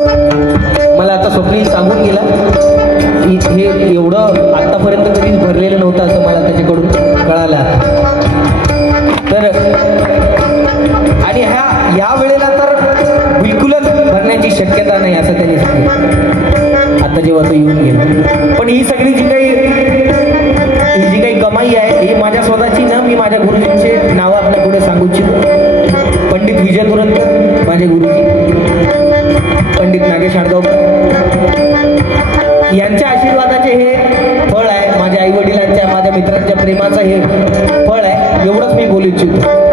मला आता स्वप्नील सांगून गेला की हे एवढं आतापर्यंत कधीच भरलेलं नव्हतं असं मला त्याच्याकडून कळालं. तर आणि ह्या वेळेला तर बिलकुलच भरण्याची शक्यता नाही असं त्यांनी सांगितलं आता जेव्हा तो येऊन गेला. पण ही सगळी जी काही कमाई आहे ही माझ्या स्वतःची ना, मी माझ्या गुरुजींचे नाव आपल्या पुढे सांगू इच्छितो. पंडित विजय तुरंकर माझे गुरुजी, पंडित नागेश आडगावकर यांच्या आशीर्वादाचे हे फळ आहे, माझ्या आई वडिलांच्या माझ्या मित्रांच्या प्रेमाचं हे फळ आहे. एवढंच मी बोलू इच्छितो.